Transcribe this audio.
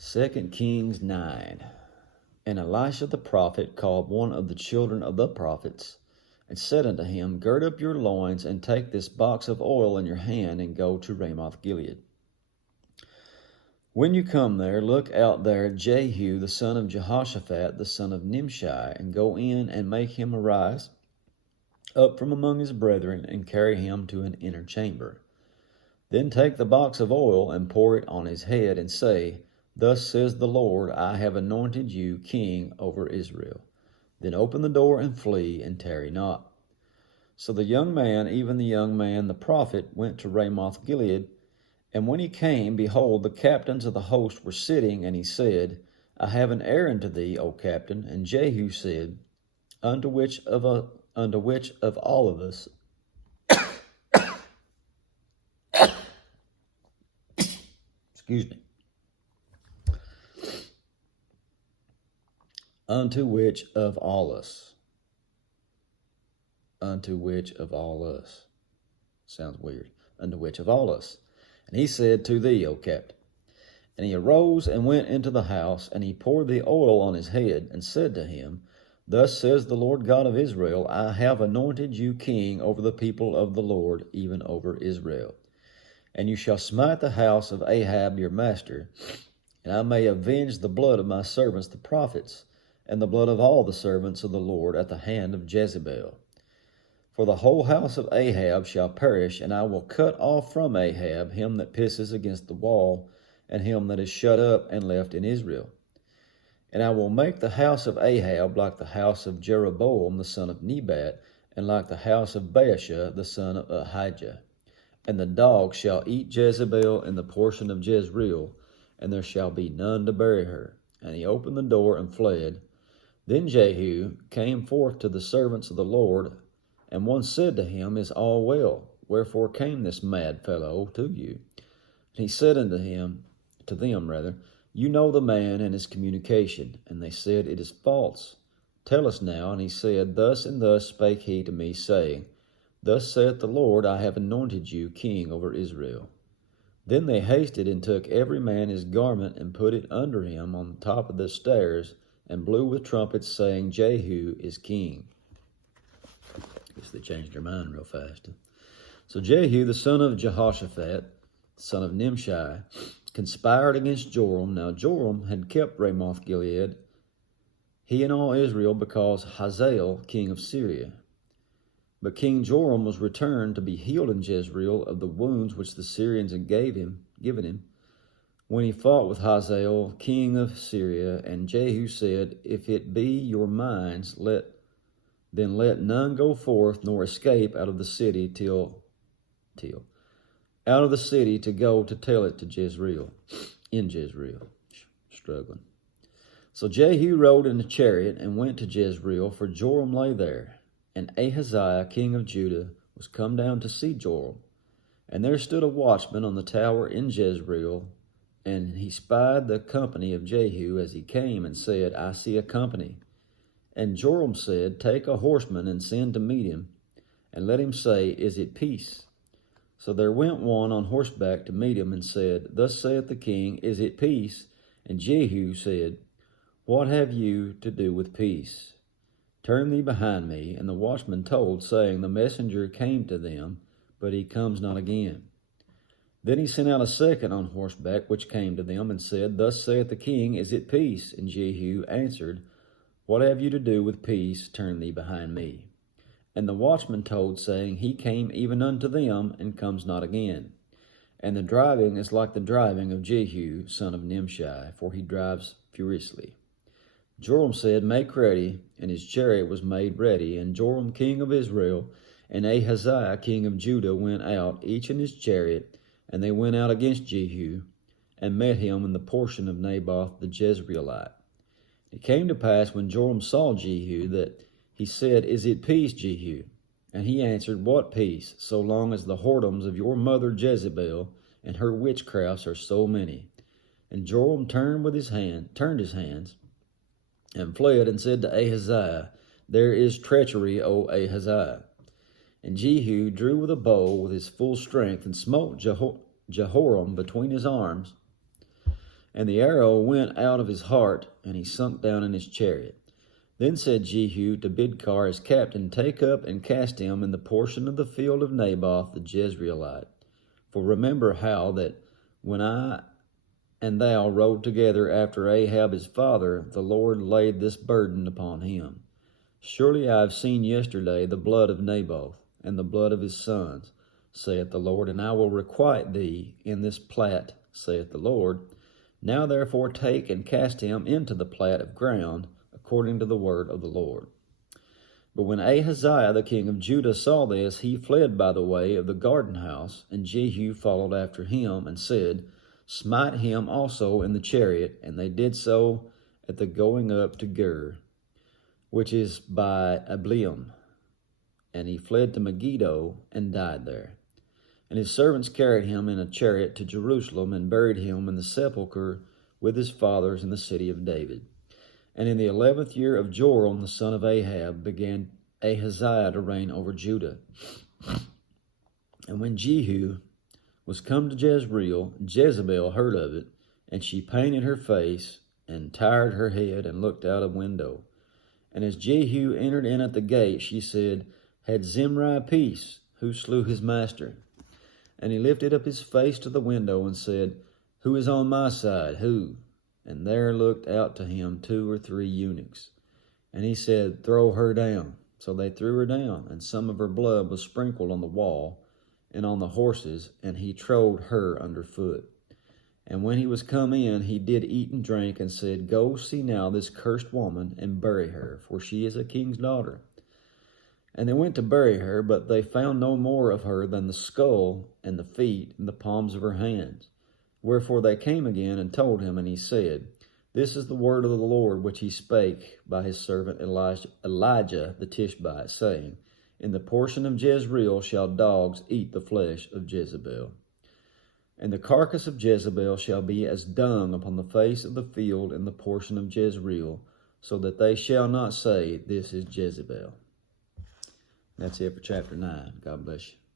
2 Kings 9. And Elisha the prophet called one of the children of the prophets, and said unto him, Gird up your loins, and take this box of oil in your hand, and go to Ramoth Gilead. When you come there, look out there Jehu the son of Jehoshaphat, the son of Nimshi, and go in and make him arise up from among his brethren, and carry him to an inner chamber. Then take the box of oil, and pour it on his head, and say, Thus says the Lord, I have anointed you king over Israel. Then open the door and flee, and tarry not. So the young man, even the young man the prophet, went to Ramoth Gilead. And when he came, behold, the captains of the host were sitting, and he said, I have an errand to thee, O captain. And Jehu said, Unto which of all of us? Excuse me. Unto which of all us? Unto which of all us? Sounds weird. Unto which of all us? And he said, To thee, O captain. And he arose and went into the house, and he poured the oil on his head, and said to him, Thus says the Lord God of Israel, I have anointed you king over the people of the Lord, even over Israel. And you shall smite the house of Ahab your master, and I may avenge the blood of my servants the prophets, and the blood of all the servants of the Lord at the hand of Jezebel. For the whole house of Ahab shall perish, and I will cut off from Ahab him that pisses against the wall, and him that is shut up and left in Israel. And I will make the house of Ahab like the house of Jeroboam the son of Nebat, and like the house of Baasha the son of Ahijah. And the dog shall eat Jezebel in the portion of Jezreel, and there shall be none to bury her. And he opened the door and fled. Then Jehu came forth to the servants of the Lord, and one said to him, Is all well? Wherefore came this mad fellow to you? And he said unto them, You know the man and his communication. And they said, It is false. Tell us now. And he said, Thus and thus spake he to me, saying, Thus saith the Lord, I have anointed you king over Israel. Then they hasted and took every man his garment, and put it under him on the top of the stairs, and blew with trumpets, saying, Jehu is king. I guess they changed their mind real fast. So Jehu, the son of Jehoshaphat, son of Nimshi, conspired against Joram. Now Joram had kept Ramoth Gilead, he and all Israel, because Hazael, king of Syria. But King Joram was returned to be healed in Jezreel of the wounds which the Syrians had given him, when he fought with Hazael, king of Syria. And Jehu said, If it be your minds, then let none go forth nor escape out of the city out of the city to go to tell it to Jezreel, in Jezreel. Struggling. So Jehu rode in a chariot and went to Jezreel, for Joram lay there. And Ahaziah, king of Judah, was come down to see Joram. And there stood a watchman on the tower in Jezreel, and he spied the company of Jehu as he came, and said, I see a company. And Joram said, Take a horseman and send to meet him, and let him say, Is it peace? So there went one on horseback to meet him, and said, Thus saith the king, Is it peace? And Jehu said, What have you to do with peace? Turn thee behind me. And the watchman told, saying, The messenger came to them, but he comes not again. Then he sent out a second on horseback, which came to them, and said, Thus saith the king, Is it peace? And Jehu answered, What have you to do with peace? Turn thee behind me. And the watchman told, saying, He came even unto them, and comes not again. And the driving is like the driving of Jehu, son of Nimshi, for he drives furiously. Joram said, Make ready. And his chariot was made ready. And Joram, king of Israel, and Ahaziah, king of Judah, went out, each in his chariot. And they went out against Jehu, and met him in the portion of Naboth the Jezreelite. It came to pass, when Joram saw Jehu, that he said, Is it peace, Jehu? And he answered, What peace, so long as the whoredoms of your mother Jezebel and her witchcrafts are so many? And Joram turned his hands, and fled, and said to Ahaziah, There is treachery, O Ahaziah. And Jehu drew with a bow with his full strength, and smote Jehoram between his arms, And the arrow went out of his heart, and he sunk down in his chariot. Then said Jehu to Bidkar his captain, Take up and cast him in the portion of the field of Naboth the Jezreelite. For remember how that when I and thou rode together after Ahab his father, the Lord laid this burden upon him. Surely I have seen yesterday the blood of Naboth, and the blood of his sons, saith the Lord, and I will requite thee in this plat, saith the Lord. Now therefore take and cast him into the plat of ground, according to the word of the Lord. But when Ahaziah the king of Judah saw this, he fled by the way of the garden house, and Jehu followed after him, and said, Smite him also in the chariot. And they did so at the going up to Gur, which is by Ableam. And he fled to Megiddo, and died there. And his servants carried him in a chariot to Jerusalem, and buried him in the sepulchre with his fathers in the city of David. And in the 11th year of Joram the son of Ahab began Ahaziah to reign over Judah. And when Jehu was come to Jezreel, Jezebel heard of it, and she painted her face, and tired her head, and looked out of window. And as Jehu entered in at the gate, she said, Had Zimri peace, who slew his master? And he lifted up his face to the window, and said, Who is on my side, who? And there looked out to him 2 or 3 eunuchs. And he said, Throw her down. So they threw her down, and some of her blood was sprinkled on the wall and on the horses, and he trode her under foot. And when he was come in, he did eat and drink, and said, Go see now this cursed woman, and bury her, for she is a king's daughter. And they went to bury her, but they found no more of her than the skull, and the feet, and the palms of her hands. Wherefore they came again and told him, and he said, This is the word of the Lord which he spake by his servant Elijah the Tishbite, saying, In the portion of Jezreel shall dogs eat the flesh of Jezebel. And the carcass of Jezebel shall be as dung upon the face of the field in the portion of Jezreel, so that they shall not say, This is Jezebel. That's it for chapter 9. God bless you.